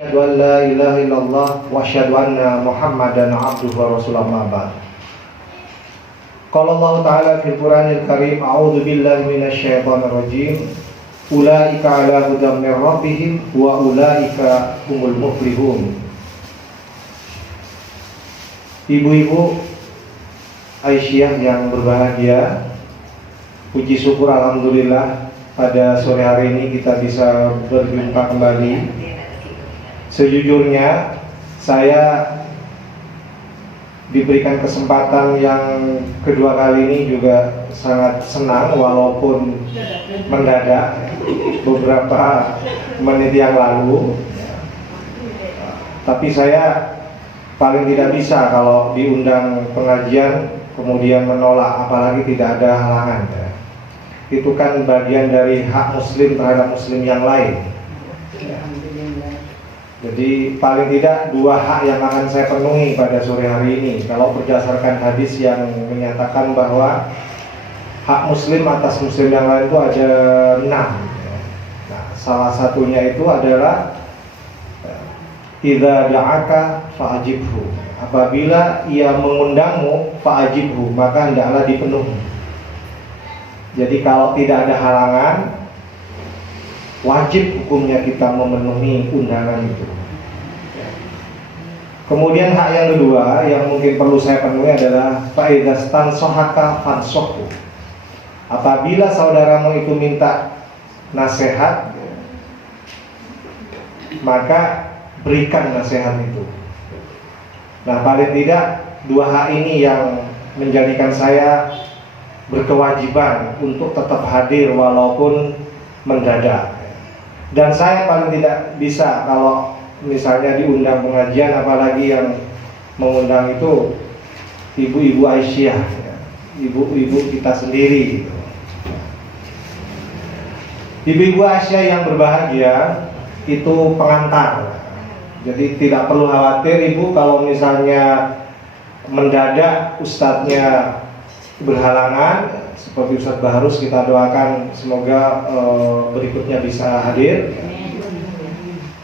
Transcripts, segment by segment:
Asyhadu an la ilaha illallah wa asyhadu anna Muhammadan abduhu wa rasuluhu amma ba'd. Qala Allah Ta'ala fil Qur'anil Karim, a'udzu billahi minasy syaithanir rajim. Ulaika 'ala hudan mir rabbihim wa ulaika humul muflihun. Ibu-ibu Aisyah yang berbahagia, puji syukur alhamdulillah pada sore hari ini kita bisa berjumpa kembali. Sejujurnya saya diberikan kesempatan yang kedua kali ini juga sangat senang, walaupun mendadak beberapa menit yang lalu. Tapi saya paling tidak bisa kalau diundang pengajian kemudian menolak, apalagi tidak ada halangan. Itu kan bagian dari hak muslim terhadap muslim yang lain. Jadi paling tidak dua hak yang akan saya penuhi pada sore hari ini. Kalau berdasarkan hadis yang menyatakan bahwa hak muslim atas muslim yang lain itu ada 6. Nah, salah satunya itu adalah idza da'aka fa'ajibhu. Apabila ia mengundangmu fa'ajibhu, maka hendaklah dipenuhi. Jadi kalau tidak ada halangan, wajib hukumnya kita memenuhi undangan itu. Kemudian hak yang kedua yang mungkin perlu saya penuhi adalah fa'idastan sohaka fansohu. Apabila saudaramu itu minta nasihat, maka berikan nasihat itu. Nah, paling tidak dua hak ini yang menjadikan saya berkewajiban untuk tetap hadir walaupun mendadak. Dan saya paling tidak bisa kalau misalnya diundang pengajian, apalagi yang mengundang itu ibu-ibu Aisyah, ibu-ibu kita sendiri. Ibu-ibu Aisyah yang berbahagia itu pengantar. Jadi tidak perlu khawatir ibu kalau misalnya mendadak ustadznya berhalangan. Seperti Ustadz Baharus, kita doakan semoga berikutnya bisa hadir.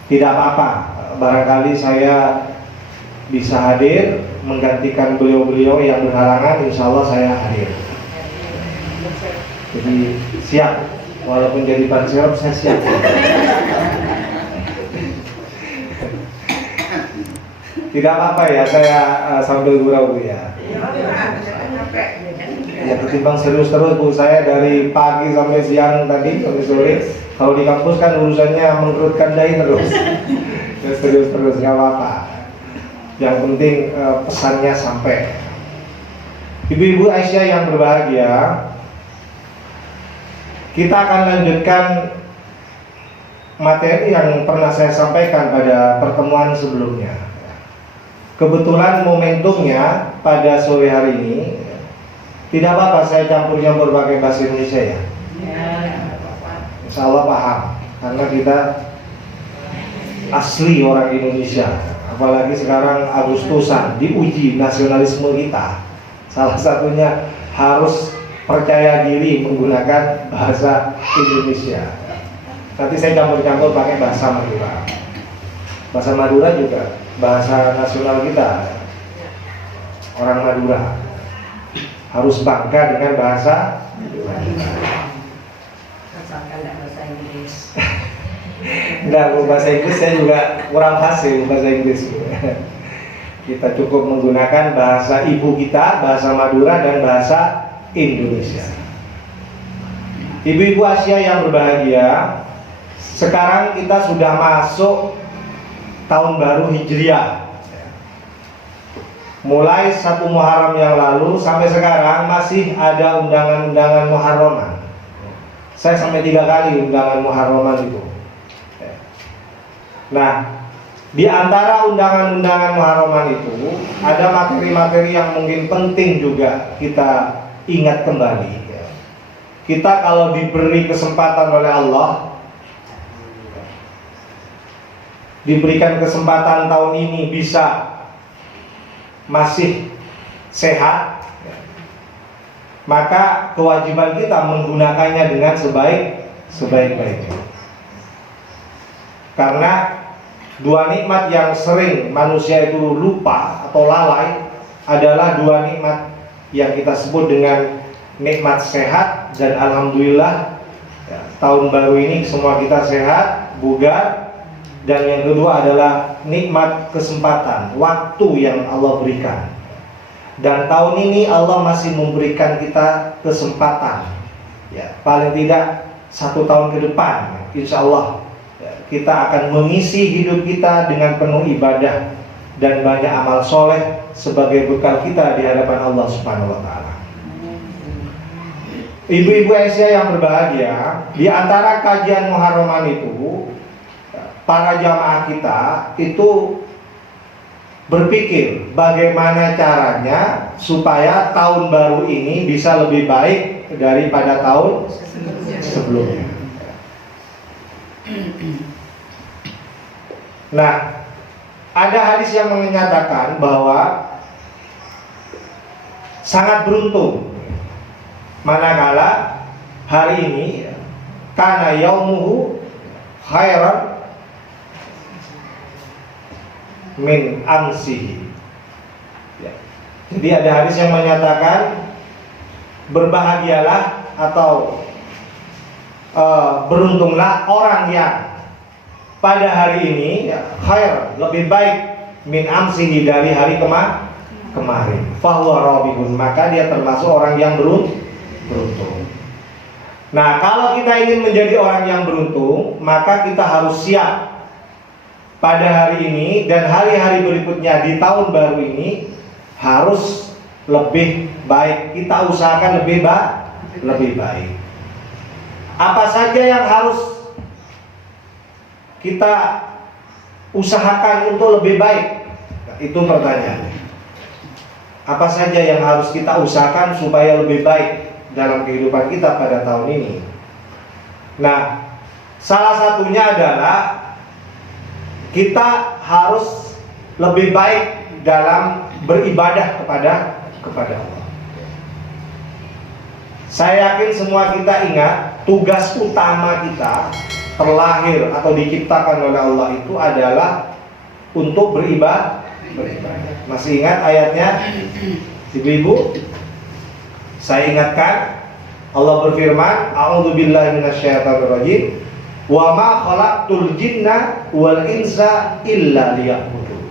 Tidak apa-apa, barangkali saya bisa hadir menggantikan beliau-beliau yang berhalangan, insya Allah saya hadir. Jadi siap, walaupun jadi pansel saya siap. Tidak apa-apa ya, saya sambil gurau ya. Ya, ketimbang serius terus Bu, saya dari pagi sampai siang tadi, sampai sore. Kalau di kampus kan urusannya mengkerutkan dahi terus. Ya, serius terus, gak apa-apa. Yang penting pesannya sampai. Ibu-ibu Aisyah yang berbahagia, kita akan lanjutkan materi yang pernah saya sampaikan pada pertemuan sebelumnya. Kebetulan momentumnya pada sore hari ini. Tidak apa-apa saya campur-campur pakai bahasa Indonesia ya. Insya Allah paham, karena kita asli orang Indonesia. Apalagi sekarang Agustusan, diuji nasionalisme kita. Salah satunya harus percaya diri menggunakan bahasa Indonesia. Nanti saya campur-campur pakai bahasa Madura. Bahasa Madura juga bahasa nasional kita. Orang Madura harus bangga dengan bahasa bahasa Inggris. Enggak, bahasa Inggris saya juga kurang fasih bahasa Inggris. Kita cukup menggunakan bahasa ibu kita, bahasa Madura dan bahasa Indonesia. Ibu-ibu Asia yang berbahagia, sekarang kita sudah masuk tahun baru Hijriah. Mulai 1 Muharram yang lalu sampai sekarang masih ada undangan-undangan Muharraman. Saya sampai 3 kali undangan Muharraman itu. Nah, di antara undangan-undangan Muharraman itu ada materi-materi yang mungkin penting juga kita ingat kembali. Kita kalau diberi kesempatan oleh Allah, diberikan kesempatan tahun ini bisa masih sehat, maka kewajiban kita menggunakannya dengan sebaik-baiknya. Karena Dua nikmat yang sering manusia itu lupa atau lalai adalah dua nikmat yang kita sebut dengan nikmat sehat, dan alhamdulillah ya, tahun baru ini semua kita sehat, bugar. Dan yang kedua adalah nikmat kesempatan, waktu yang Allah berikan. Dan tahun ini Allah masih memberikan kita kesempatan, ya, paling tidak 1 tahun ke depan, insya Allah kita akan mengisi hidup kita dengan penuh ibadah dan banyak amal soleh sebagai bekal kita di hadapan Allah Subhanahu wa Ta'ala. Ibu-ibu Aisyah yang berbahagia, di antara kajian Muharraman itu, para jamaah kita itu berpikir bagaimana caranya supaya tahun baru ini bisa lebih baik daripada tahun sebelumnya. Nah, ada hadis yang menyatakan bahwa sangat beruntung manakala hari ini kana yaumuhu khairan min amsihi. Ya. Jadi ada hadis yang menyatakan berbahagialah atau beruntunglah orang yang pada hari ini ya, khair, lebih baik min amsihi, dari hari kemarin. Fahuwa rabihun, maka dia termasuk orang yang beruntung. Nah, kalau kita ingin menjadi orang yang beruntung, maka kita harus siap pada hari ini dan hari-hari berikutnya di tahun baru ini harus lebih baik. Kita usahakan lebih baik. Apa saja yang harus kita usahakan untuk lebih baik? Nah, itu pertanyaannya. Apa saja yang harus kita usahakan supaya lebih baik dalam kehidupan kita pada tahun ini? Nah, salah satunya adalah kita harus lebih baik dalam beribadah kepada Allah. Saya yakin semua kita ingat tugas utama kita terlahir atau diciptakan oleh Allah itu adalah untuk beribadah. Masih ingat ayatnya, ibu-ibu? Saya ingatkan, Allah berfirman, a'udzubillahi minasyaitonirrajim, wa ma khalaqtul jinna wal insa illa liya'budun.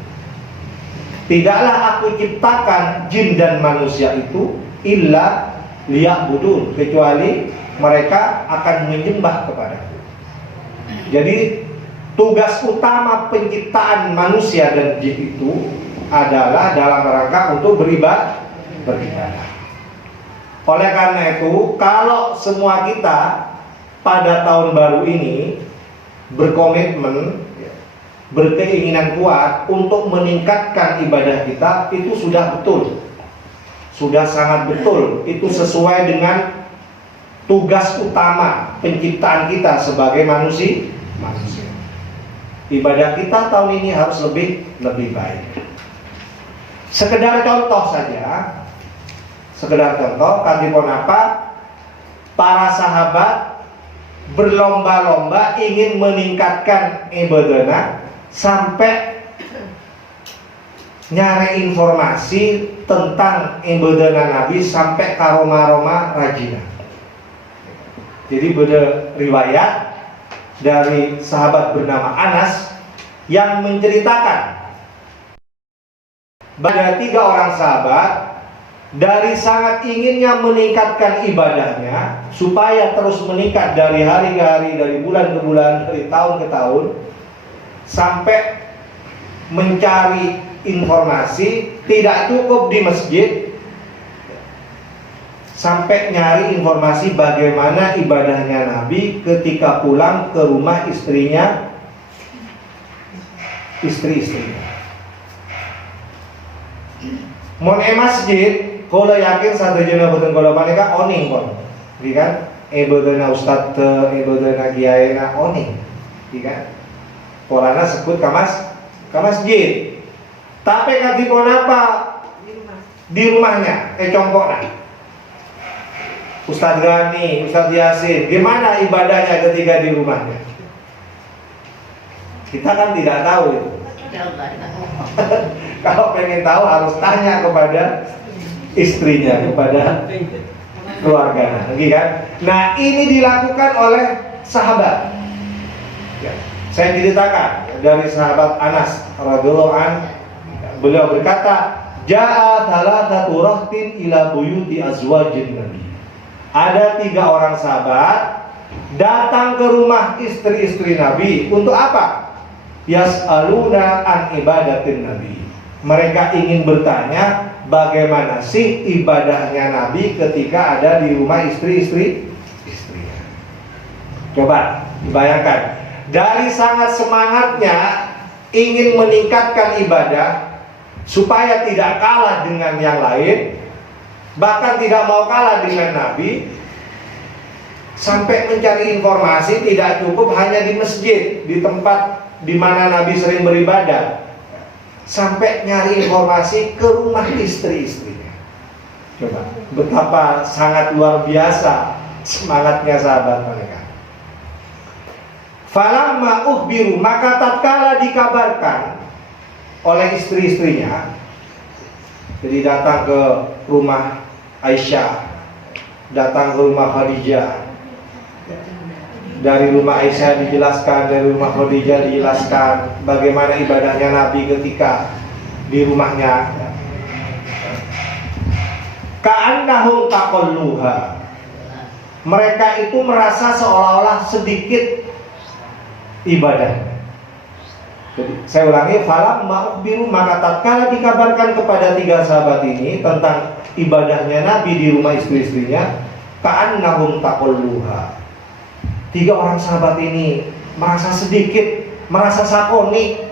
Tidaklah aku ciptakan jin dan manusia itu illa liya'budun, kecuali mereka akan menyembah kepadaku. Jadi tugas utama penciptaan manusia dan jin itu adalah dalam rangka untuk beribadah. Oleh karena itu, kalau semua kita pada tahun baru ini berkomitmen, berkeinginan kuat untuk meningkatkan ibadah kita, itu sudah betul, sudah sangat betul. Itu sesuai dengan tugas utama penciptaan kita sebagai manusia. Ibadah kita tahun ini harus lebih baik. Sekedar contoh saja, kadipun apa? Para sahabat berlomba-lomba ingin meningkatkan ibadahnya sampai nyari informasi tentang ibadah Nabi sampai karoma-roma rajina. Jadi ada riwayat dari sahabat bernama Anas yang menceritakan ada 3 orang sahabat dari sangat inginnya meningkatkan ibadahnya supaya terus meningkat dari hari ke hari, dari bulan ke bulan, dari tahun ke tahun, sampai mencari informasi tidak cukup di masjid, sampai nyari informasi bagaimana ibadahnya Nabi ketika pulang ke rumah istrinya, istri-istrinya. Mon masjid, kalau yakin satu jenis betul kalau mereka oning kon, kan? Ibadahnya ustad, ibadahnya kiainya oning, kan? Polana sebut ke masjid. Tapi kadipun apa? Di rumahnya, congkoknya. Ustadz Gani, Ustadz Yasin, gimana ibadahnya ketika di rumahnya? Kita kan tidak tahu itu. Kalau pengen tahu harus tanya kepada istrinya, kepada keluarga, kan? Nah, ini dilakukan oleh sahabat. Ya, saya ceritakan dari sahabat Anas radhiyallahu an, beliau berkata, "Ja'a thalathatu rahtin ila buyuti azwajin Nabi." Ada 3 orang sahabat datang ke rumah istri-istri Nabi untuk apa? Yas'aluna an ibadatin Nabi. Mereka ingin bertanya bagaimana sih ibadahnya Nabi ketika ada di rumah istri-istrinya. Coba bayangkan, dari sangat semangatnya ingin meningkatkan ibadah supaya tidak kalah dengan yang lain, bahkan tidak mau kalah dengan Nabi, sampai mencari informasi tidak cukup hanya di masjid, di tempat di mana Nabi sering beribadah, sampai nyari informasi ke rumah istri-istrinya. Coba betapa sangat luar biasa semangatnya sahabat mereka. Falamma uhbiru, maka tatkala dikabarkan oleh istri-istrinya, jadi datang ke rumah Aisyah, datang ke rumah Khadijah. Dari rumah Aisyah dijelaskan, dari rumah Khadijah dijelaskan bagaimana ibadahnya Nabi ketika di rumahnya. Ka'annahum taqalluha. Mereka itu merasa seolah-olah sedikit ibadah. Jadi, saya ulangi, falam ma'ukhbiru, maka tatkala dikabarkan kepada 3 sahabat ini tentang ibadahnya Nabi di rumah istri-istrinya, ka'annahum taqalluha. 3 orang sahabat ini merasa sedikit, merasa sakoni,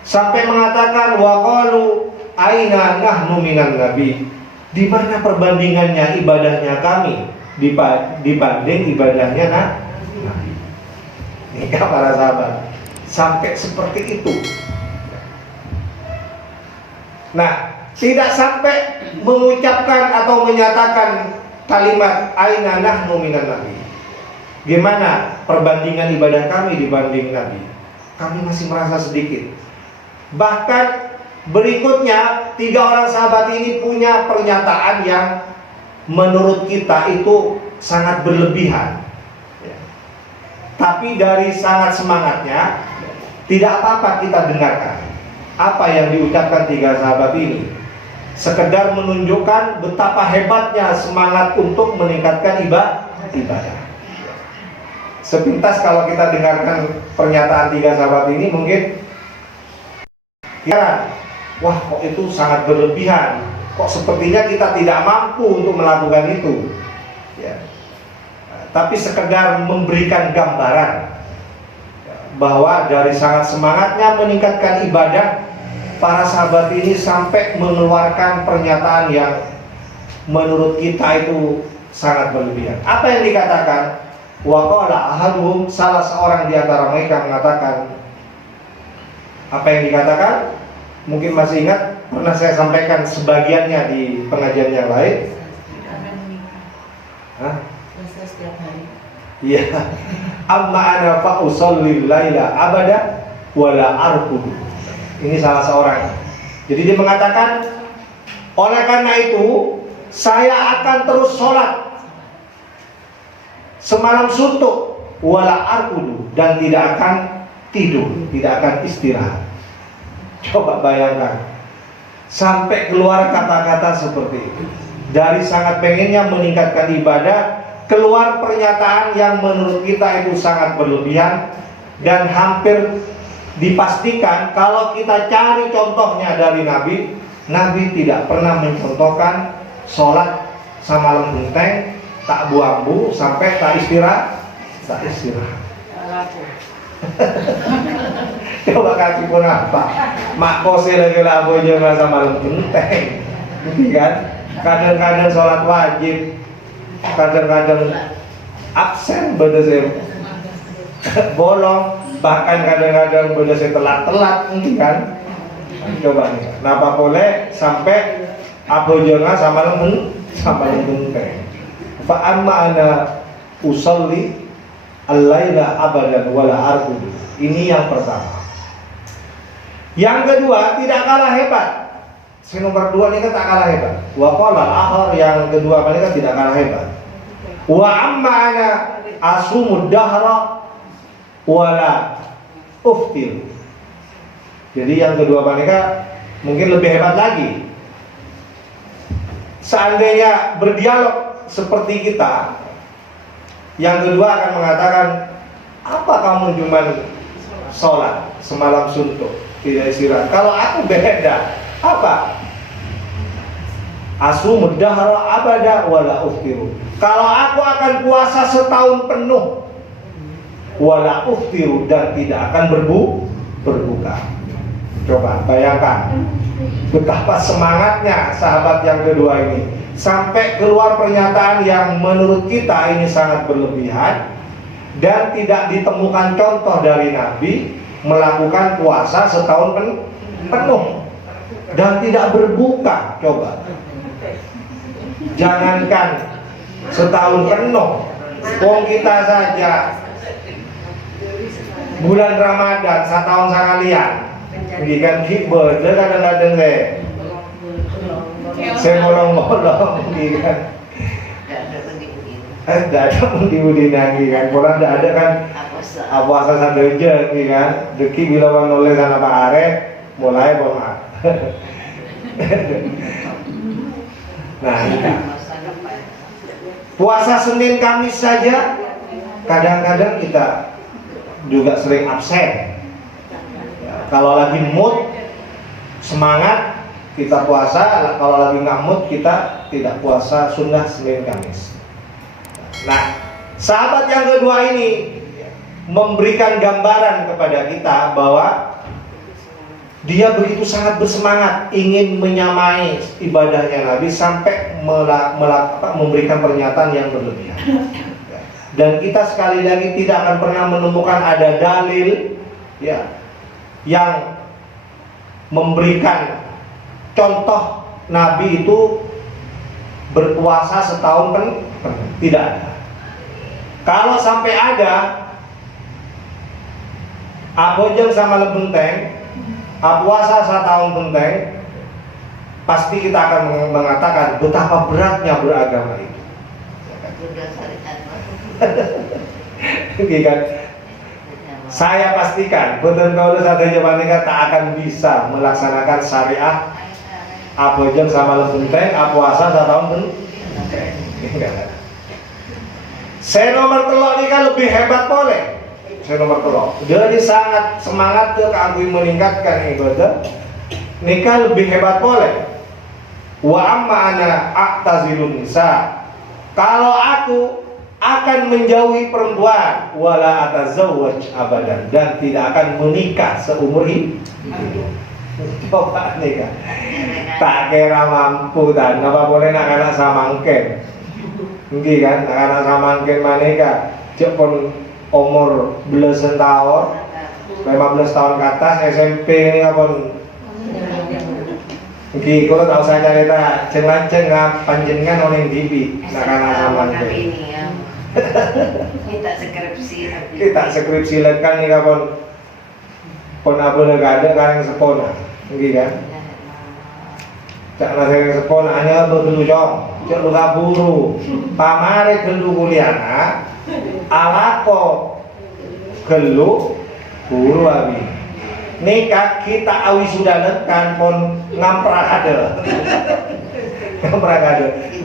sampai mengatakan waqalu aina nahnu minan Nabi. Di mana perbandingannya ibadahnya kami dibanding ibadahnya Nabi? Ini para sahabat sampai seperti itu. Nah, tidak sampai mengucapkan atau menyatakan kalimat aina nahnu minan Nabi. Gimana perbandingan ibadah kami dibanding Nabi? Kami masih merasa sedikit. Bahkan berikutnya 3 orang sahabat ini punya pernyataan yang menurut kita itu sangat berlebihan. Tapi dari sangat semangatnya, tidak apa-apa kita dengarkan apa yang diucapkan 3 sahabat ini. Sekedar menunjukkan betapa hebatnya semangat untuk meningkatkan ibadah. Sepintas kalau kita dengarkan pernyataan 3 sahabat ini, mungkin ya, wah kok itu sangat berlebihan, kok sepertinya kita tidak mampu untuk melakukan itu ya. Tapi sekedar memberikan gambaran bahwa dari sangat semangatnya meningkatkan ibadah, para sahabat ini sampai mengeluarkan pernyataan yang menurut kita itu sangat berlebihan. Apa yang dikatakan? Wa qala ahaduhum, salah seorang di antara mereka mengatakan, apa yang dikatakan? Mungkin masih ingat, pernah saya sampaikan sebagiannya di pengajian yang lain. Hah? Setiap hari. Iya. Amma ana fa usolli laila abada wala arqud. Ini salah seorang. Jadi dia mengatakan, oleh karena itu saya akan terus sholat semalam suntuk wala arqudu, dan tidak akan tidur, tidak akan istirahat. Coba bayangkan, sampai keluar kata-kata seperti itu. Dari sangat pengennya meningkatkan ibadah, keluar pernyataan yang menurut kita itu sangat berlebihan, dan hampir dipastikan kalau kita cari contohnya dari Nabi, Nabi tidak pernah mencontohkan sholat samalam genteng, tak buambu sampai tak istirahat. Coba kaki pun apa? Mak kose lagi labu jangan sama genteng, kan? Kadang-kadang sholat wajib, kadang-kadang absen berdasar bolong, bahkan kadang-kadang berdasar telat-telat, mungkin kan? Coba nih, kenapa boleh sampai abu jangan sama genteng? Fa amma ana usolli al-laila abadan wala arqud. Ini yang pertama. Yang kedua tidak kalah hebat. Si nomor 2 ini kan tak kalah hebat. Wa qala al-akhar, yang kedua ini kan tidak kalah hebat. Wa amma ana asumud dahra wala uftir. Jadi yang kedua mereka mungkin lebih hebat lagi. Seandainya berdialog seperti kita, yang kedua akan mengatakan, apa kamu cuma sholat semalam suntuk tidak istirahat? Kalau aku beda, apa? Asumud dahra abada wala uftiru. Kalau aku akan puasa setahun penuh wala uftiru, dan tidak akan berbuka. Coba bayangkan betapa semangatnya sahabat yang kedua ini, sampai keluar pernyataan yang menurut kita ini sangat berlebihan dan tidak ditemukan contoh dari Nabi melakukan puasa setahun penuh dan tidak berbuka. Coba, jangankan setahun penuh, wong kita saja bulan Ramadan setahun sekalian, kan kibel, kadang-kadang saya bolong-bolong, kan? Tidak ada mudi-mudi lagi kan? Kalau tidak ada kan? Puasa satu aja, kan? Deki bila menulis sana Pak Arek, mulai bomak. Nah, puasa Senin Kamis saja kadang-kadang kita juga sering absen. Ya, kalau lagi mood semangat kita puasa, kalau lagi nggak mood kita tidak puasa sunnah Senin Kamis. Nah, sahabat yang kedua ini memberikan gambaran kepada kita bahwa dia begitu sangat bersemangat ingin menyamai ibadahnya Nabi sampai memberikan pernyataan yang berlebihan. Dan kita sekali lagi tidak akan pernah menemukan ada dalil ya yang memberikan contoh Nabi itu berpuasa setahun penuh. Tidak ada. Kalau sampai ada, abojeng sama lebenteng, puasa setahun penteng, pasti kita akan mengatakan betapa beratnya beragama itu. Kan? Saya pastikan betul kalau satu jaman tak akan bisa melaksanakan syariat abojeng sama lebenteng, puasa setahun penteng. Saya nomor telok ini kan lebih hebat boleh. Saya nomor telok. Jadi sangat semangat tuh kagui meningkatkan ibadah. Nikah lebih hebat boleh. Wa amma ana a'tazilun nisa. Kalau aku akan menjauhi perempuan, wala atazawwaj abadan, dan tidak akan menikah seumur hidup. Coba nikah. Tak kira mampu dan apa boleh nak anak samangken. Nggih kan, anak samangken maneka cek pun umur belasan tahun, 15 tahun ke atas, SMP ini apa? Nggih, kalau tak usah cerita, ceng-ceng panjenengan oleh dibi, anak samangken. Kita skripsi. Kita skripsi lekan nih kapon, pon apa legada kareng sepona, nggih kan? Cak nasi sepona hanya berdua jong. Cek lu kaburu pamare gelu kuliah alako gelu buru abi nikah kita awi sudah nekan pon ngamprakade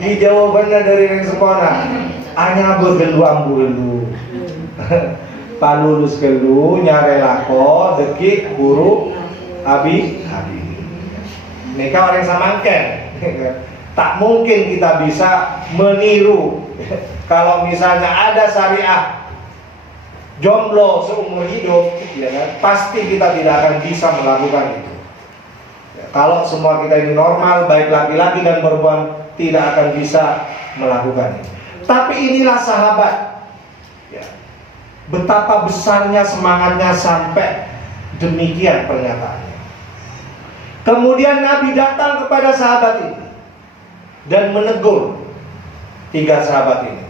di jawabannya dari yang sepona hanya bergelu ambulu palulus gelu nyare lako deki buru abi nikah orang samangken. Tak mungkin kita bisa meniru kalau misalnya ada syariah jomblo seumur hidup, ya kan? Pasti kita tidak akan bisa melakukan itu. Ya, kalau semua kita ini normal, baik laki-laki dan perempuan, tidak akan bisa melakukan itu. Tapi inilah sahabat, ya, betapa besarnya semangatnya sampai demikian pernyataannya. Kemudian Nabi datang kepada sahabat ini dan menegur tiga sahabat ini.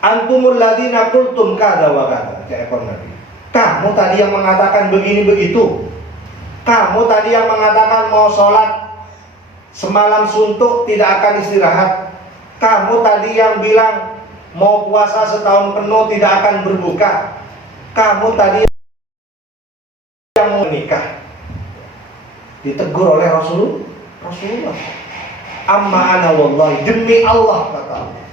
Antumul ladina qultum kada wa kada, ekor Nabi. Kamu Kamu tadi yang mengatakan begini begitu. Kamu tadi yang mengatakan mau sholat semalam suntuk tidak akan istirahat. Kamu tadi yang bilang mau puasa setahun penuh tidak akan berbuka. Kamu tadi yang menikah. Ditegur oleh Rasulullah. Amma ana wallahi, demi Allah kata Allah,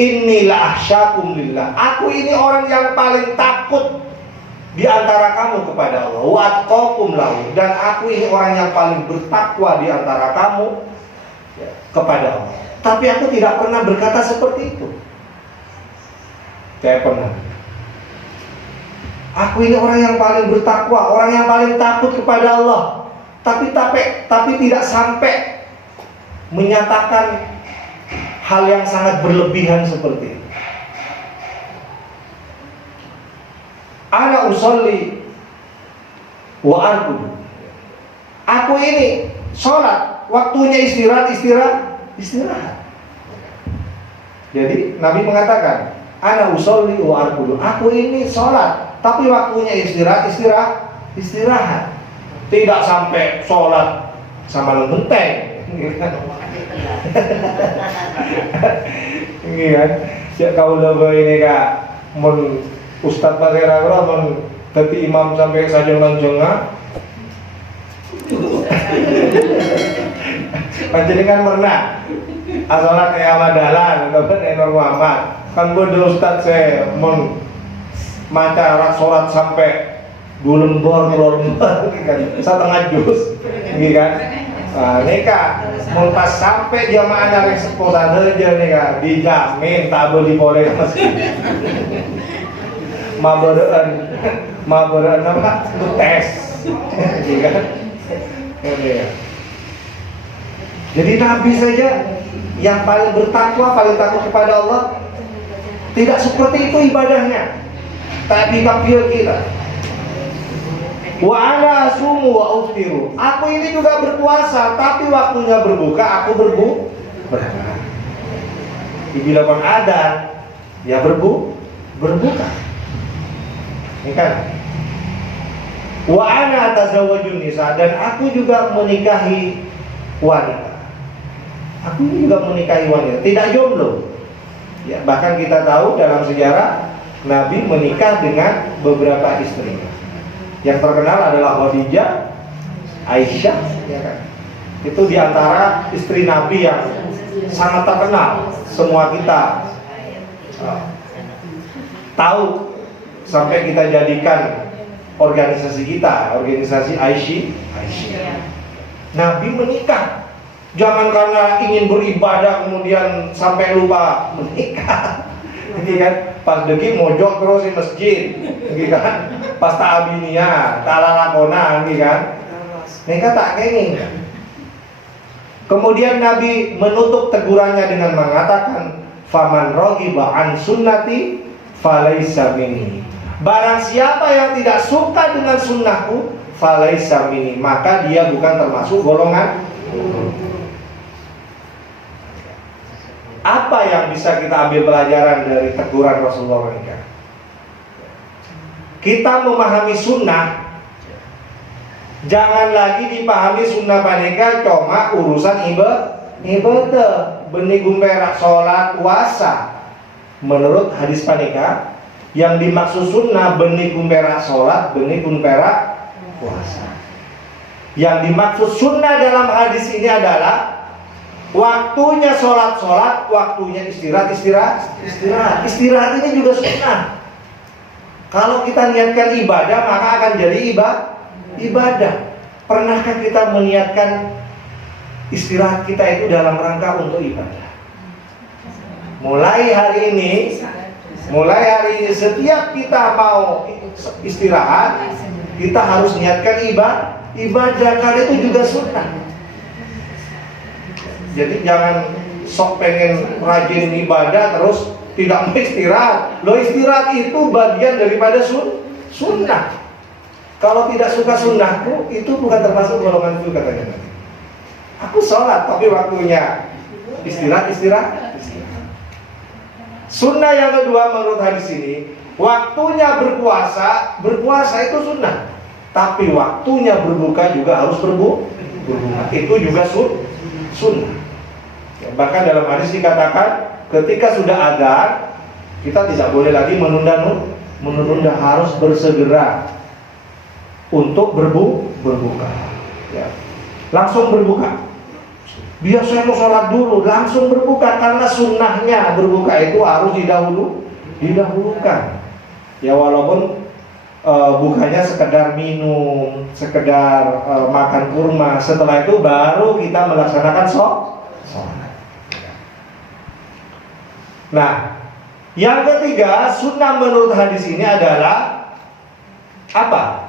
inilah ahsyakum lillah. Aku ini orang yang paling takut di antara kamu kepada Allah. Wa atqakum lahu, dan aku ini orang yang paling bertakwa di antara kamu kepada Allah. Tapi aku tidak pernah berkata seperti itu. Saya pernah. Aku ini orang yang paling bertakwa, orang yang paling takut kepada Allah. Tapi tidak sampai menyatakan hal yang sangat berlebihan seperti itu. Ana usolli wa arqud. Aku ini sholat, waktunya istirahat. Jadi Nabi mengatakan, ana usolli wa arqud. Aku ini sholat, tapi waktunya istirahat. Tidak sampai sholat sama lembenteng, gitu kan? Ini kan, ya kau lebih ini kak, mun Ustadz Pasir Agro mun teti imam sampai saja manjonga, panjenengan pernah asolat madalan ataupun Nur Muhammad kan bodoh Ustadz saya mun maca rak sholat sampai 2 lembar setengah juz, gitu kan? Nah, ini kak, mau pas sampai jamaah dari sekolah aja nih kak, dijamin tak boleh masih. Maberan apa? Tes, gitu kan? Jadi Nabi saja yang paling bertakwa, paling takut kepada Allah, tidak seperti itu ibadahnya. Tapi kafir kita. Wa ana asumu wa uftiru. Aku ini juga berpuasa, tapi waktunya berbuka aku berbuka. Dibilang ada, ya berbuka. Ini kan. Wa ana tazawwajun nisa, dan aku juga menikahi wanita. Aku ini juga menikahi wanita, tidak jomblo. Ya, bahkan kita tahu dalam sejarah Nabi menikah dengan beberapa istri. Yang terkenal adalah Khadijah, Aisyah, ya kan? Itu diantara istri Nabi yang sangat terkenal. Semua kita tahu, sampai kita jadikan organisasi kita, organisasi Aisyah. Nabi menikah, jangan karena ingin beribadah kemudian sampai lupa menikah. Gitu kan? Pas degi mojok terus di masjid, gitu kan? Pas ta'abinia, ta'lalakona, gitu kan? Mereka tak kenging. Kemudian Nabi menutup tegurannya dengan mengatakan, faman raghiba an sunnati falaisa minni. Barang siapa yang tidak suka dengan sunnahku, falaisa minni, maka dia bukan termasuk golongan. Apa yang bisa kita ambil pelajaran dari teguran Rasulullah ini? Kita memahami sunnah, jangan lagi dipahami sunnah paneka cuma urusan ibadah, benih gumperak sholat puasa. Menurut hadis paneka, yang dimaksud sunnah benih gumperak sholat, benih gumperak puasa. Yang dimaksud sunnah dalam hadis ini adalah waktunya sholat, waktunya istirahat. Istirahat ini juga sunnah. Kalau kita niatkan ibadah, maka akan jadi ibadah. Pernahkah kita meniatkan istirahat kita itu dalam rangka untuk ibadah? Mulai hari ini setiap kita mau istirahat, kita harus niatkan ibadah, karena itu juga sunnah. Jadi jangan sok pengen rajin ibadah terus tidak mau istirahat. Loh, istirahat itu bagian daripada sunnah. Kalau tidak suka sunnahku, itu bukan termasuk golonganku, katanya. Aku sholat tapi waktunya istirahat. Sunnah yang kedua menurut hadis ini, Waktunya berpuasa itu sunnah. Tapi waktunya berbuka juga harus berbuka. Itu juga sunnah. Ya, bahkan dalam hadis dikatakan ketika sudah adzan, kita tidak boleh lagi menunda, harus bersegera untuk berbuka. Ya. Langsung berbuka. Biasanya mau sholat dulu, langsung berbuka karena sunnahnya berbuka itu harus didahulukan. Ya walaupun bukanya sekedar minum, sekedar makan kurma, setelah itu baru kita melaksanakan sholat. Nah, yang ketiga sunnah menurut hadis ini adalah apa?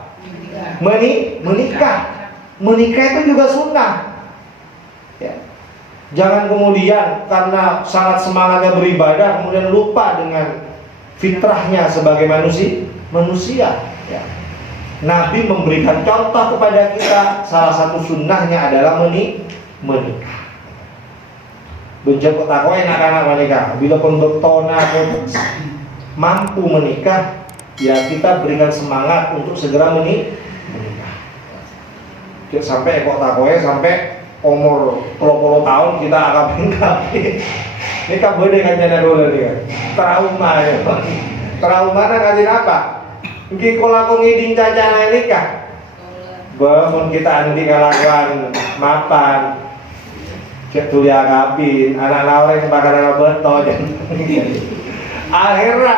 Menikah. Menikah itu juga sunnah. Ya. Jangan kemudian karena sangat semangatnya beribadah kemudian lupa dengan fitrahnya sebagai manusia. Ya. Nabi memberikan contoh kepada kita, salah satu sunnahnya adalah menikah. Benjak takwa anak-anak menikah. Bila pun bertona mampu menikah, ya kita berikan semangat untuk segera menikah. Sampai kok takwa sampai umur 30 tahun kita akabin. Ini kan boleh kan jana dulu nih. Trauma ya. Trauma nak kajian apa? Mungkin kalau aku ngiding cacana nikah. Bangun kita anti kalakuan mapan. Cek tulia akabin, anak lawreng bakal anak beto. Akhirnya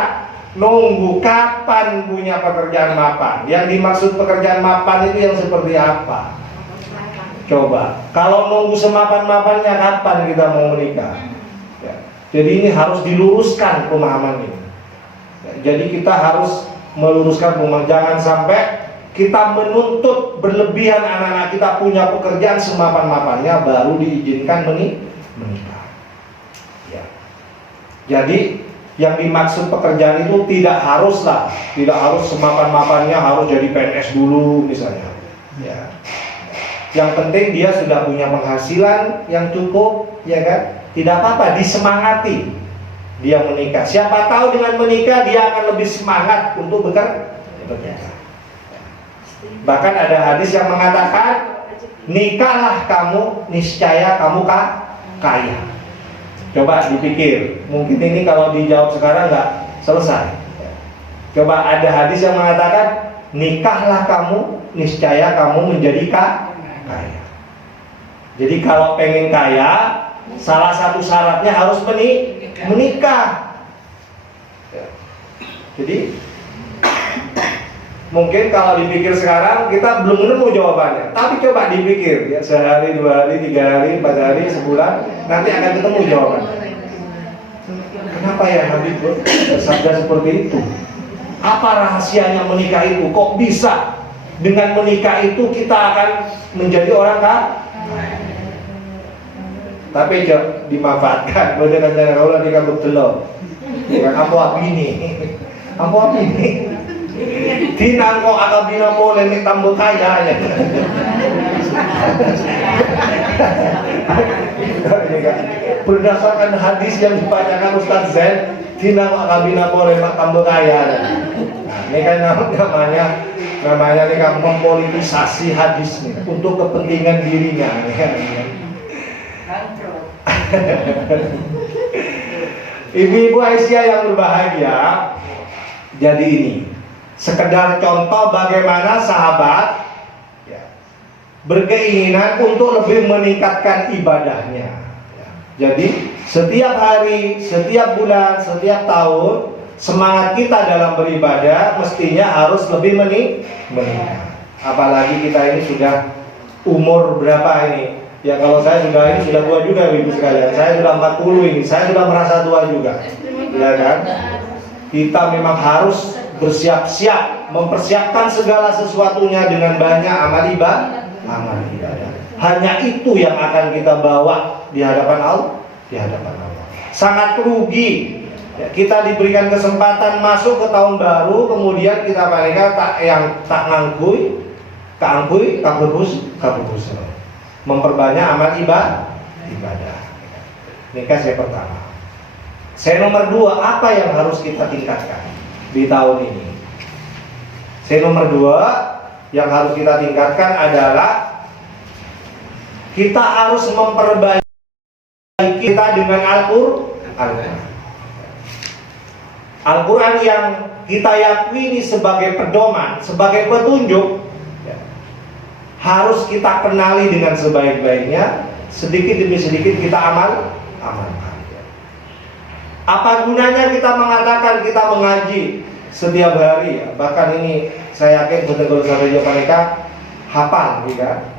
nunggu kapan punya pekerjaan mapan. Yang dimaksud pekerjaan mapan itu yang seperti apa? Coba, kalau nunggu semapan-mapannya kapan kita mau menikah? Ya. Jadi ini harus diluruskan pemahaman ini. Ya, jadi kita harus meluruskan pemahaman. Jangan sampai kita menuntut berlebihan anak-anak kita punya pekerjaan semapan-mapannya baru diizinkan menikah. Ya. Jadi yang dimaksud pekerjaan itu tidak harus semapan-mapannya harus jadi PNS dulu misalnya. Ya. Yang penting dia sudah punya penghasilan yang cukup, ya kan? Tidak apa-apa, disemangati dia menikah. Siapa tahu dengan menikah dia akan lebih semangat untuk bekerja. Bahkan ada hadis yang mengatakan, nikahlah kamu, niscaya kamu kaya. Coba dipikir, mungkin ini kalau dijawab sekarang nggak selesai. Coba ada hadis yang mengatakan, nikahlah kamu, niscaya kamu menjadi kaya. Jadi kalau pengen kaya, salah satu syaratnya harus menikah. Jadi mungkin kalau dipikir sekarang kita belum nemu jawabannya. Tapi coba dipikir ya, sehari, 2 hari, 3 hari, 4 hari, sebulan, nanti akan ketemu jawabannya. Kenapa ya Nabi bersabda seperti itu? Apa rahasianya menikah itu? Kok bisa dengan menikah itu kita akan menjadi orang kaya? Tapi dimanfaatkan. Boleh kan jangan Allah dikabut telur. Bukan apa ini? Apa ini? Tinang kok akabina boleh nih tambah kaya ya. Berdasarkan hadis yang dibacakan Ustaz Zain, tinang akabina boleh tambah kaya. Nah, ini kan namanya ini kan mempolitisasi hadis nih untuk kepentingan dirinya. Ibu-ibu Aisyah yang berbahagia, jadi ini sekedar contoh bagaimana sahabat ya, berkeinginan untuk lebih meningkatkan ibadahnya. Ya. Jadi setiap hari, setiap bulan, setiap tahun semangat kita dalam beribadah mestinya harus lebih meningkat. Apalagi kita ini sudah umur berapa ini? Ya kalau saya sudah tua juga ibu sekalian. Saya sudah 40 ini. Saya sudah merasa tua juga. Ya kan? Kita memang harus bersiap-siap, mempersiapkan segala sesuatunya dengan banyak amal ibadah. Hanya itu yang akan kita bawa di hadapan Allah. Sangat rugi. Ya, kita diberikan kesempatan masuk ke tahun baru, kemudian kita tak ngangkui, kabus. Memperbanyak amal ibadah. Nikah saya pertama. Saya nomor 2, apa yang harus kita tingkatkan? di tahun ini. Nomor 2 yang harus kita tingkatkan adalah kita harus memperbaiki kita dengan Al-Quran. Al-Quran yang kita yakini sebagai pedoman, sebagai petunjuk, harus kita kenali dengan sebaik-baiknya. Sedikit demi sedikit kita amalkan. Apa gunanya kita mengatakan kita mengaji setiap hari? Bahkan ini saya yakin betul-betul sampai mereka hafal, kan?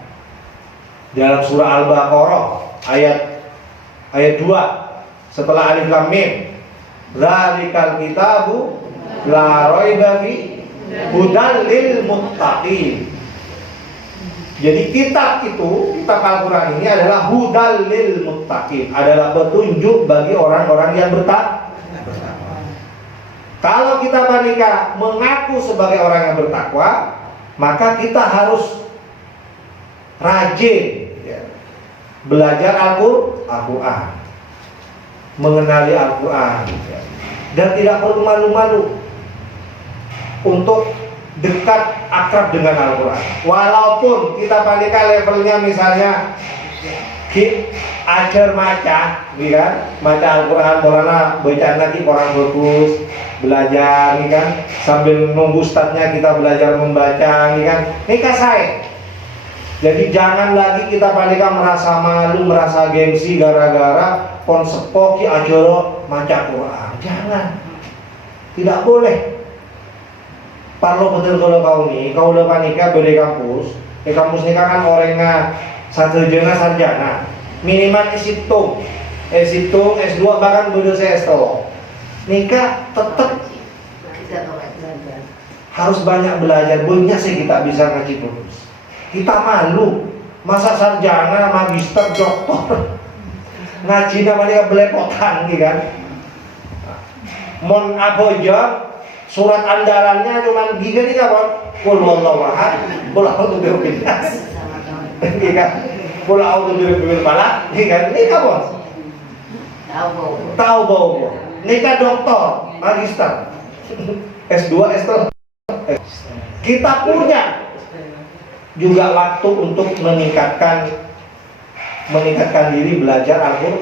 Dalam surah Al-Baqarah ayat 2 setelah Alif Lam Mim, Dzalikal kitabu la raiba fi hudal lil muttaqin. Jadi kitab Al-Quran ini adalah hudal lil muttaqin, adalah petunjuk bagi orang-orang yang bertakwa. Kalau kita bandingkan mengaku sebagai orang yang bertakwa, maka kita harus rajin belajar Al-Quran, mengenali Al-Quran, dan tidak perlu malu-malu untuk dekat akrab dengan Al-Quran. Walaupun kita bandingkan levelnya misalnya ajar maca, kan? Maca Al-Quran, bolana bacaan lagi orang fokus belajar, kan? Sambil nunggu ustadznya kita belajar membaca, kan? Ini kasih. Jadi jangan lagi kita bandingkan merasa malu, merasa gengsi gara-gara konsepoki ajaro maca Quran. Jangan, tidak boleh. Parlo betul kalau kau udah nikah beda kampus. Di kampus nikah kan orangnya sarjana, minimal S1, S2 bahkan bodoh saya S3. Nikah tetap harus banyak belajar. Banyak sih kita bisa ngaji terus. Kita malu, masa sarjana, magister, doktor ngaji namanya belepotan, kan? Mon aboja surat andalannya cuma gini kan, qul huwallahu ahad, qul a'udzu birabbil nas, kan? Qul a'udzu birabbil falaq, kan? Ini apa? Tahu bau. Nikah doktor, magister, S2, S3. Kita punya juga waktu untuk meningkatkan diri belajar Al-Quran.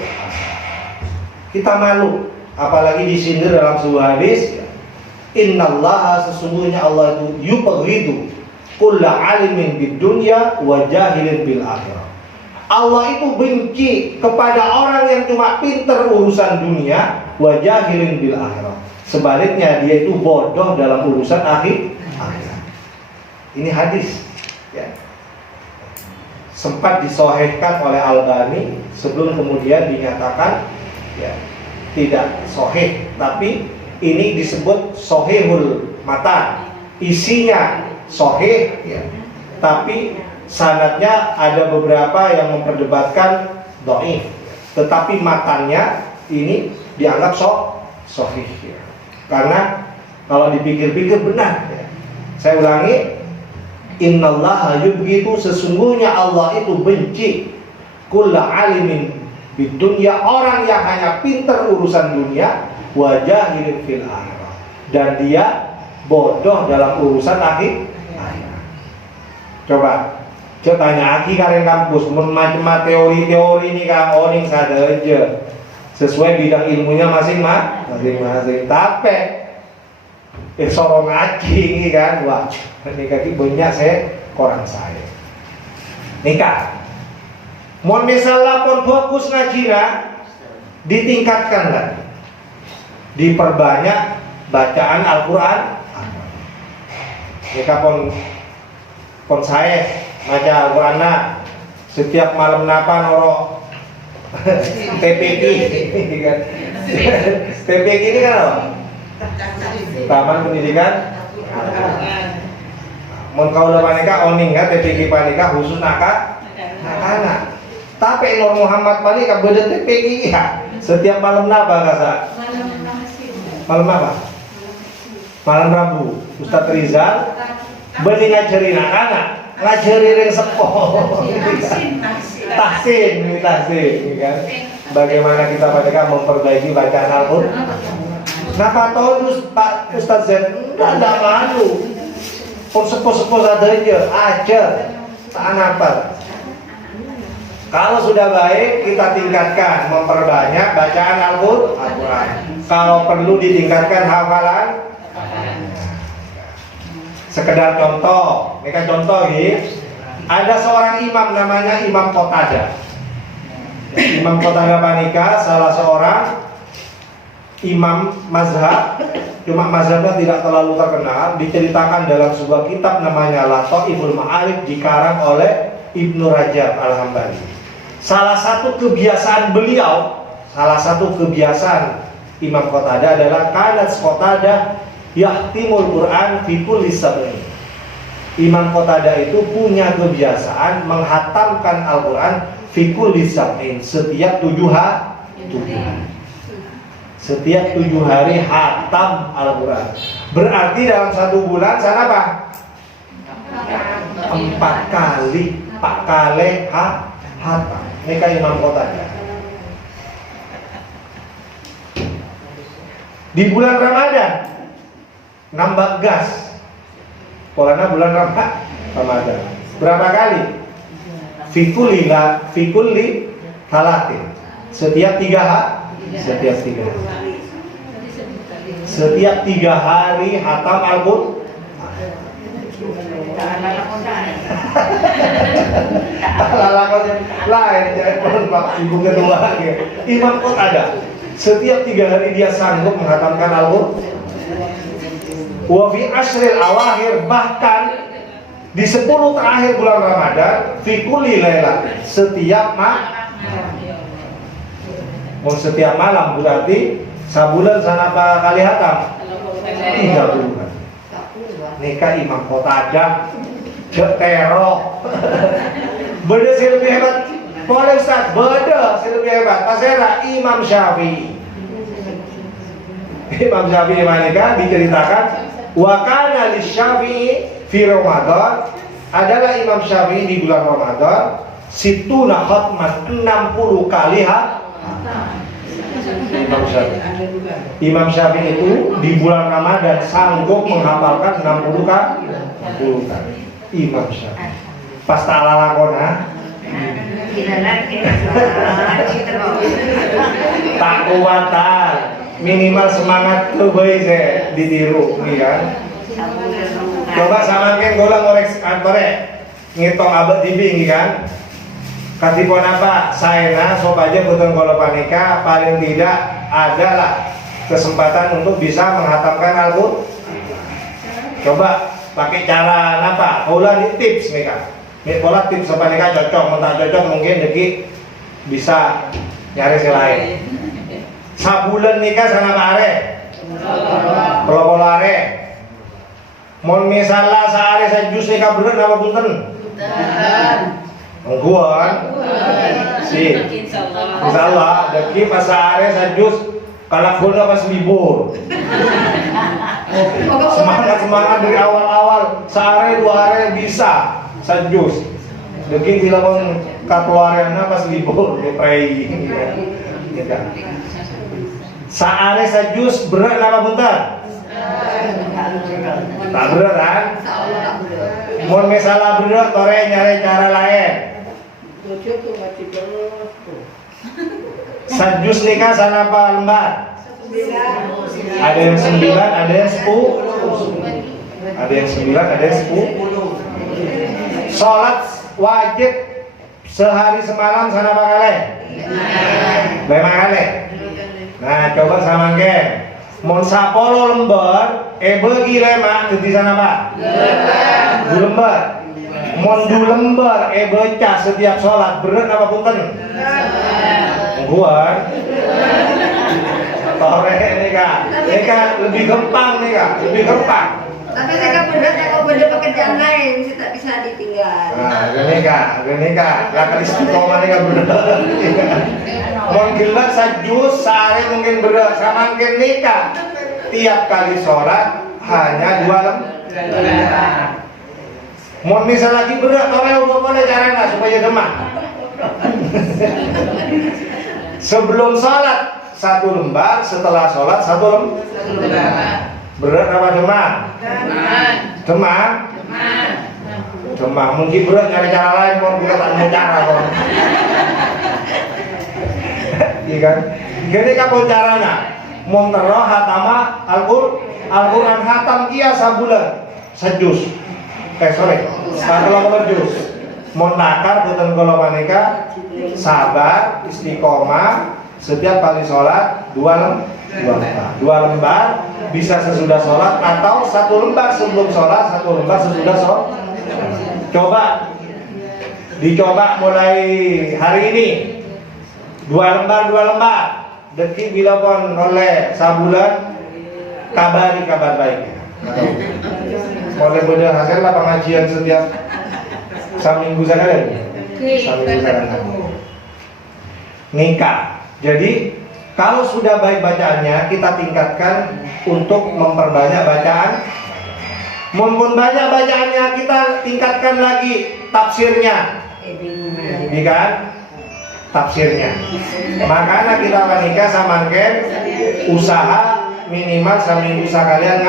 Kita malu, apalagi disindir dalam sebuah hadis, innallaha, sesungguhnya Allah itu yubghidu kulla alimin bid dunya wa jahilin bil akhirah. Allah itu benci kepada orang yang cuma pinter urusan dunia, wa jahilin bil akhirah. Sebaliknya dia itu bodoh dalam urusan akhirat. Ini hadis, ya. Sempat disohihkan oleh Albani sebelum kemudian dinyatakan ya tidak sohih, tapi ini disebut sohihul matan, isinya sohih, ya. Tapi sanadnya ada beberapa yang memperdebatkan dhaif, tetapi matannya ini dianggap sohih, ya. Karena kalau dipikir-pikir benar, ya. Saya ulangi, innallaha yubghidu, sesungguhnya Allah itu benci kulla alimin bid dunya, orang yang hanya pintar urusan dunia, wa jahilin fil akhirah, dan dia bodoh dalam urusan akhirat. Coba tanya aki karen kampus macam teori-teori ini kan oning saja sesuai bidang ilmunya masing-masing. Tapi sorong ngaji ini kan, wah nikah ini banyak saya korang saya nikah. Mohon misalnya pun fokus ngaji ditingkatkan lagi, diperbanyak bacaan Al-Quran. Nikah pun saya baca Al-Quran setiap malam napa noro TPG kan. TPG ini kan apa? Taman Pendidikan. Mun kau udah panika oning kan TPG panika khusus anak. Tapi Nur Muhammad panika beda TPG ya. Setiap malam napa kasa? Malam apa? Malam Rabu. Ustaz Rizal beli ngajarin anak, ngajarin yang sekolah. Tahsin, kan? Bagaimana kita panika memperbaiki bacaan Al-Quran. Napa tahu Pak Ustadz Zain? Enggak malu. Sepuh-sepuh aja, tak napa. Kalau sudah baik, kita tingkatkan, memperbanyak bacaan Al-Quran. Kalau perlu ditingkatkan hafalan. Sekedar contoh, ini kan contoh gitu. Ada seorang imam namanya Imam Qatadah. Imam Qatadah Panika, salah seorang imam mazhab, cuma mazhabnya tidak terlalu terkenal. Diceritakan dalam sebuah kitab namanya Lataiful Ma'arif, dikarang oleh Ibnu Rajab Al-Hambali. Salah satu kebiasaan beliau, salah satu kebiasaan Imam Qatadah adalah kanat Qatadah yahtimul Quran fi kulli sab'in. Imam Qatadah itu punya kebiasaan menghatamkan Al-Quran fi kulli sab'in, setiap 7 hari. Setiap 7 hari hatam Al-Quran. Berarti dalam 1 bulan sana apa? 4 kali, 4 kali hatam. Ini kan Imam Qatadah. Di bulan Ramadan nambah gas. Polana bulan Ramadan. Berapa kali? Fikuli halatin. Setiap 3 hari. Setiap 3 hari hatam Al-Quran. Lain, Pak Ibu Ketua. Imam Qatadah setiap 3 hari dia sanggup menghatamkan Al-Quran. Wa fi ashril awahir, bahkan di 10 terakhir bulan Ramadan, fi kulli lailah, setiap malam berarti sabulan sana apa kali hatam? 3 bulan. Nikah Imam Qatadah tero. Beda sih lebih hebat. Boleh Ustaz, beda sih lebih hebat. Pasera Imam Syafi'i. Imam Syafi'i manika diceritakan wa kana lisyafi'i fi Ramadan, adalah Imam Syafi'i di bulan Ramadan situna khatman, 60 kali Imam Syafi'i itu di bulan Ramadan sanggup menghafalkan 60 kali. Imam Syafi'i pas ta'ala lakona tak kuatan, minimal semangat tuh baik saya ditiru nih kan. Coba samakan gola ngorek ngitung abad TV kan. Katipun apa? Saya sop aja betul kalau panika paling tidak adalah kesempatan untuk bisa menghatamkan Al-Quran. Coba pakai cara apa? Pola di tips nih kan. Pola tips panika cocok, mentah cocok mungkin deki bisa nyari si lain. Sabulan nikah sana are, kalau are, mon misalnya sehari sejus nikah bener apa punten? Mengkuan, si, insyaallah, deki pas sehari sejus, kalau guna pas libur. Semangat dari awal sehari 2 hari bisa sejus. Deki bilang katuariana pas libur, prei, gitu. Saare sajus berat apa bentar? Tak berat kan? Mau misalnya berat, tore nyari cara lain. Sajus nikah sana apa lembar? Ada yang 9, ada yang 10. Ada yang 9, ada yang 10. Sholat wajib sehari semalam sana apa kali? 5 kali. Nah, coba sama gen. Mon 10 lembar, bagi lema di sana Pak. 2 lembar. Mon 2 lembar, baca setiap sholat berat apa punten? Buat. Tore ini Kak lebih gampang nih Kak, lebih gampang. Tapi saya berat kalau beda pekerjaan lain, saya tak bisa ditinggal. Nah, gini Kak, lakar istiqomah nih Kak bener. Mungkin lah sajus sehari mungkin berat sama mungkin nikah. Tiap kali sholat hanya 2 lembar. Mau misal lagi berat, orang udah boleh caranya supaya demam. Sebelum sholat 1 lembar, setelah sholat 1 lembar. Berat apa demam? Demam? Demam. Mungkin berat nyari cara lain, mau kita tak mau cara kok. Iya kan? Gini kapan caranya? Mau teroh hatama Al-Quran hatam kia sabulan sejus. Sorry, 40 juz. Mau nakar bukan kalau maneka sabar istiqomah setiap kali sholat 2 lembar bisa sesudah sholat atau 1 lembar sebelum sholat, 1 lembar sesudah sholat. Dicoba mulai hari ini 2 lembar. Deki bila pun oleh sabulan kabari kabar baiknya. Oleh beda hasil lah pengajian setiap saminggu sekali. Nikah. Jadi kalau sudah baik bacaannya, kita tingkatkan untuk memperbanyak bacaan. Mumpun banyak bacaannya, kita tingkatkan lagi tafsirnya. Iya kan? Tafsirnya. Makanya kita menikah samanken usaha minimal seminggu sekalian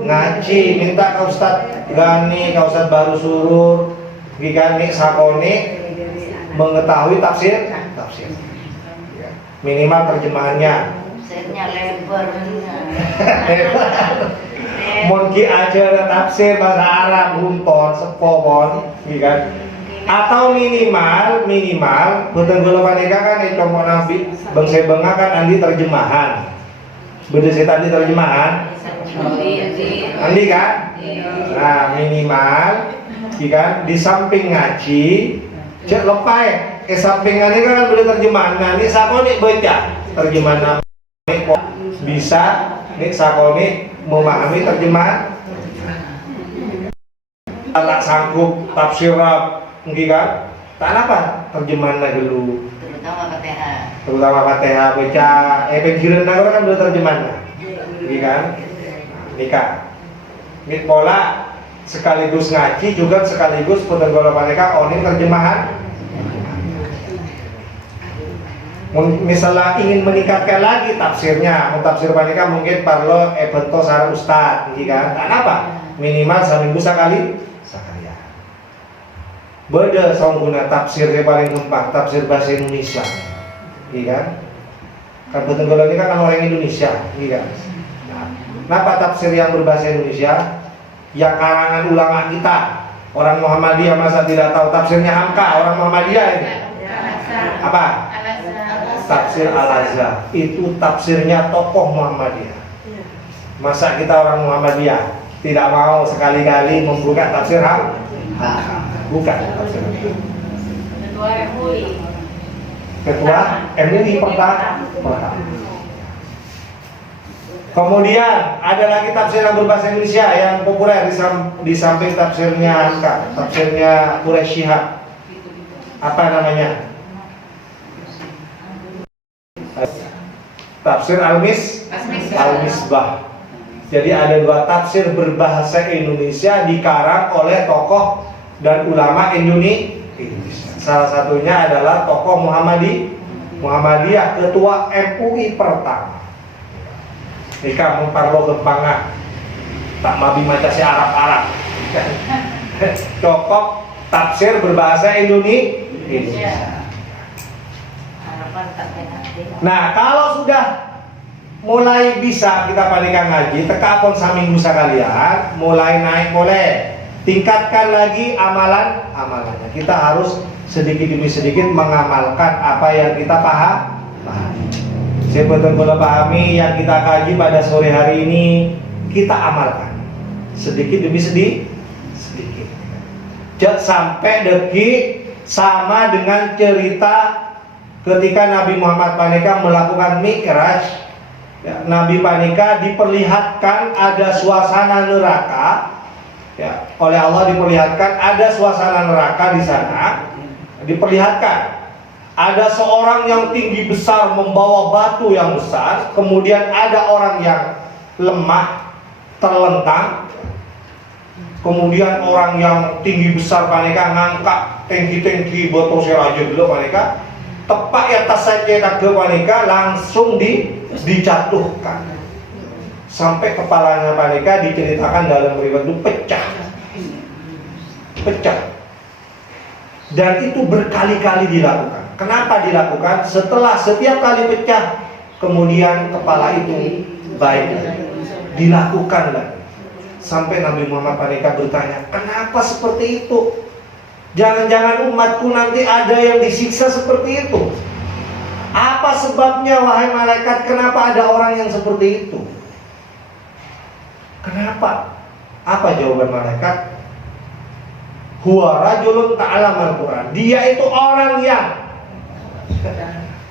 ngaji. Minta ke Ustaz Gani, ke Ustaz Baru Surur, Gani Sakoni mengetahui tafsir. Minimal terjemahannya. Tafsirnya lebar. Mungkin aja tafsir bahasa Arab, humpon, sepopon, kan? Atau minimal, betul kalau mereka kan yang nabi, bangsa bangga kan andi terjemahan. Beda saya tadi terjemahan. Andi kan? Nah minimal, kan? Di samping ngaji, cek lepai. Sampingannya kan boleh terjemahan. Nah, ini sakoni baca terjemahan bisa nih sakoni memahami terjemahan. Tak sanggup tafsir mungkin kan? Tak apa terjemahan dulu. Terutama Fatihah baca pengkiran kan boleh terjemahan. Mungkin kan? Nikah. Ini pola sekaligus ngaji juga sekaligus pendengar mereka onin terjemahan. Misalnya ingin meningkatkan lagi tafsirnya, tafsir panika mungkin perlu evento sarang ustad, kan? Kenapa? Minimal seminggu sekali. Beda guna tafsirnya paling gampang, tafsir bahasa Indonesia, kan? Kan betul ini kan orang Indonesia, kan? Kenapa tafsir yang berbahasa Indonesia? Yang karangan ulama kita, orang Muhammadiyah masa tidak tahu tafsirnya Hamka, orang Muhammadiyah ini. Apa? Tafsir Al-Azhar itu tafsirnya tokoh Muhammadiyah. Masa kita orang Muhammadiyah tidak mau sekali-kali membuka tafsir bukan tafsir. Ketua MUI pertama. Kemudian ada lagi tafsir yang berbahasa Indonesia yang populer di samping tafsirnya tafsirnya Quraisy Shihab. Apa namanya? Tafsir Al-Misbah. Jadi ada 2 tafsir berbahasa Indonesia dikarang oleh tokoh dan ulama Indonesia. Salah satunya adalah tokoh Muhammadiyah, ketua MUI pertama. Ika memparlo gempangan, tak mabi maca si Arab. Tokoh tafsir berbahasa Indonesia. Nah, kalau sudah mulai bisa kita panikan ngaji, tekapon saminggu sekalian, mulai naik, tingkatkan lagi amalannya. Kita harus sedikit demi sedikit mengamalkan apa yang kita pahami. Sebetulnya kalau pahami yang kita kaji pada sore hari ini, kita amalkan sedikit demi sedikit. Jangan sampai detik sama dengan cerita ketika Nabi Muhammad Panika melakukan Mi'raj, ya, Nabi Panika diperlihatkan ada suasana neraka, ya, oleh Allah diperlihatkan ada suasana neraka di sana, diperlihatkan ada seorang yang tinggi besar membawa batu yang besar, kemudian ada orang yang lemah terlentang, kemudian orang yang tinggi besar Panika ngangkat tangki botol aja dulu Panika. tepat ya atas sajadah ke wanita langsung dijatuhkan sampai kepalanya wanita diceritakan dalam riwayat itu pecah, dan itu berkali-kali dilakukan. Kenapa dilakukan? Setelah setiap kali pecah, kemudian kepala itu baik, dilakukan lagi. Sampai Nabi Muhammad mereka bertanya, kenapa seperti itu? Jangan-jangan umatku nanti ada yang disiksa seperti itu. Apa sebabnya wahai malaikat? Kenapa ada orang yang seperti itu? Kenapa? Apa jawaban malaikat? Huwa rajulun ta'alamal Quran. Dia itu orang yang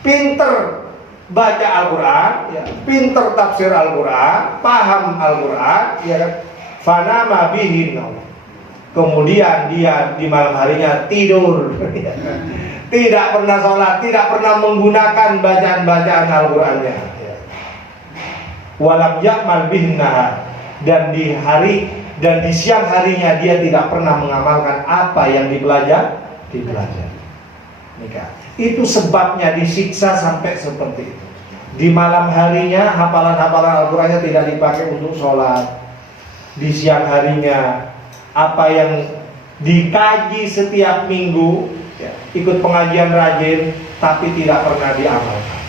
pinter baca Al-Quran, ya, pinter tafsir Al-Quran, paham Al-Quran, ya, fanama bihin. Kemudian dia di malam harinya tidur, tidak pernah sholat, tidak pernah menggunakan bacaan-bacaan Al-Qurannya. Walam ya'mal bihin nahar. Dan di hari dan di siang harinya dia tidak pernah mengamalkan apa yang dipelajari. Nikah. Itu sebabnya disiksa sampai seperti itu. Di malam harinya hafalan-hafalan Al-Qurannya tidak dipakai untuk sholat. Di siang harinya apa yang dikaji setiap minggu, ya, ikut pengajian rajin, tapi tidak pernah diamalkan.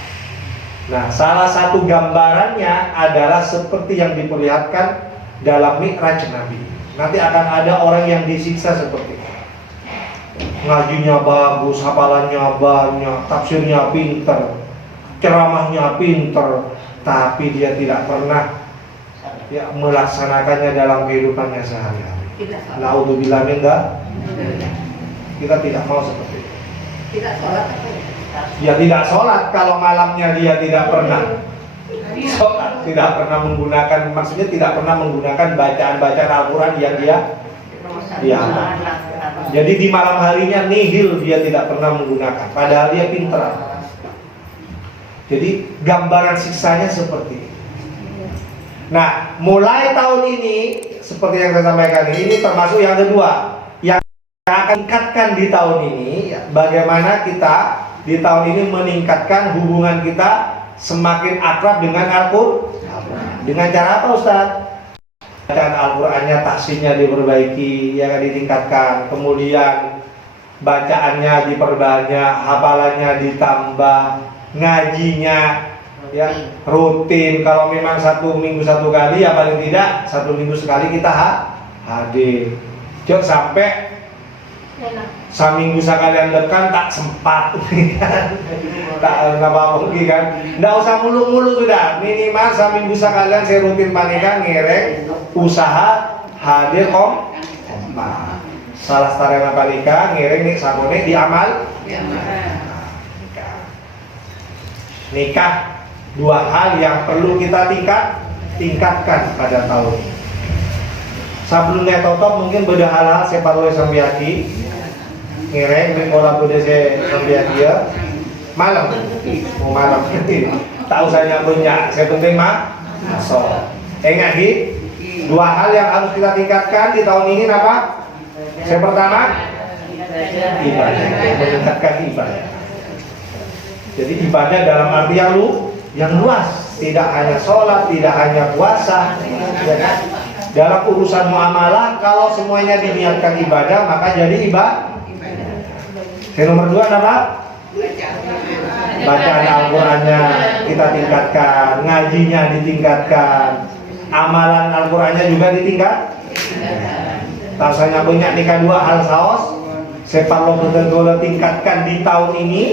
Nah, salah satu gambarannya adalah seperti yang diperlihatkan dalam Mi'raj Nabi. Nanti akan ada orang yang disiksa seperti itu. Ngajinya bagus, hafalannya banyak, tafsirnya pinter, ceramahnya pinter, tapi dia tidak pernah, ya, melaksanakannya dalam kehidupannya sehari-hari. Naudzubillah min dzalik. Kita tidak mau seperti itu. Tidak sholat. Ya tidak sholat kalau malamnya dia tidak pernah sholat, tidak pernah menggunakan, maksudnya tidak pernah menggunakan bacaan-bacaan Al-Quran yang dia hafal. Jadi di malam harinya nihil, dia tidak pernah menggunakan, padahal dia pintar. Jadi gambaran siksanya seperti ini. Nah, mulai tahun ini seperti yang saya sampaikan ini termasuk yang kedua yang akan tingkatkan di tahun ini, ya, bagaimana kita di tahun ini meningkatkan hubungan kita semakin akrab dengan Al-Quran. Dengan cara apa, Ustaz? Bacaan Al-Qurannya, tahsinnya diperbaiki, ya, ditingkatkan. Kemudian bacaannya diperbanyak, hafalannya ditambah, ngajinya, ya, rutin. Kalau memang 1 minggu 1 kali, ya paling tidak 1 minggu sekali kita hadir. Jangan sampai saminggu sekalian dekan tak sempat, tak apa mungkin kan? Nggak usah mulu-mulu sudah. Minimal saminggu sekalian saya rutin panikan ngerek usaha hadir kompak. Salah starena panika ngerek nih sabone diamal. Nikah 2 hal yang perlu kita tingkatkan pada tahun ini. Sebelumnya tutup mungkin beda hal-hal saya perlu sambiaki. Ngereng dengan olah bude saya sambiaki ya. Malam, mau malam tak usahnya punya. Saya penting masuk. Ingat di 2 hal yang harus kita tingkatkan di tahun ini apa? Yang pertama ibadah, meningkatkan ibadah. Jadi ibadah dalam arti yang luas, tidak hanya sholat, tidak hanya puasa, ya kan? Dalam urusan muamalah, kalau semuanya diniatkan ibadah, maka jadi ibadah. Yang nomor 2 apa? Bacaan Al-Qurannya kita tingkatkan, ngajinya ditingkatkan, amalan Al-Qurannya juga ditingkatkan. Rasanya banyak nikah 2 hal saos. Saya perlu betul-betul tingkatkan di tahun ini.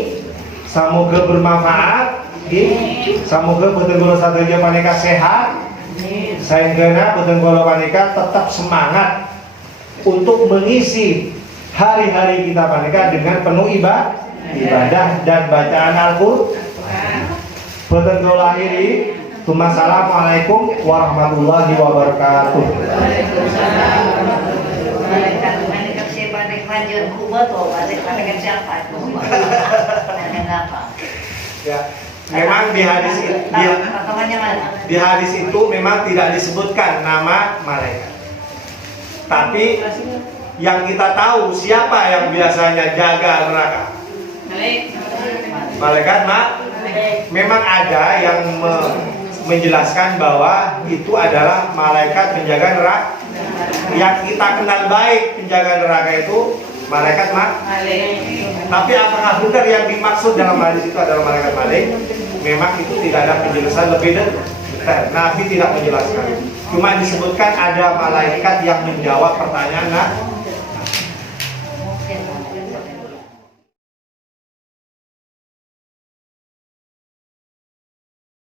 Semoga bermanfaat. Semoga betul-betul saja panika sehat. Sehingga betul-betul panika tetap semangat untuk mengisi hari-hari kita panika dengan penuh ibadah dan bacaan Al-Quran. Betul-betul akhiri. Assalamualaikum warahmatullahi wabarakatuh. Ya, memang di hadis itu memang tidak disebutkan nama malaikat. Tapi yang kita tahu siapa yang biasanya jaga neraka. Malaikat memang ada yang menjelaskan bahwa itu adalah malaikat penjaga neraka. Yang kita kenal baik penjaga neraka itu malaikat Tapi apakah benar yang dimaksud dalam hadis itu adalah malaikat Malik? Memang itu tidak ada penjelasan lebih detail. Nabi tidak menjelaskan. Cuma disebutkan ada malaikat yang menjawab pertanyaan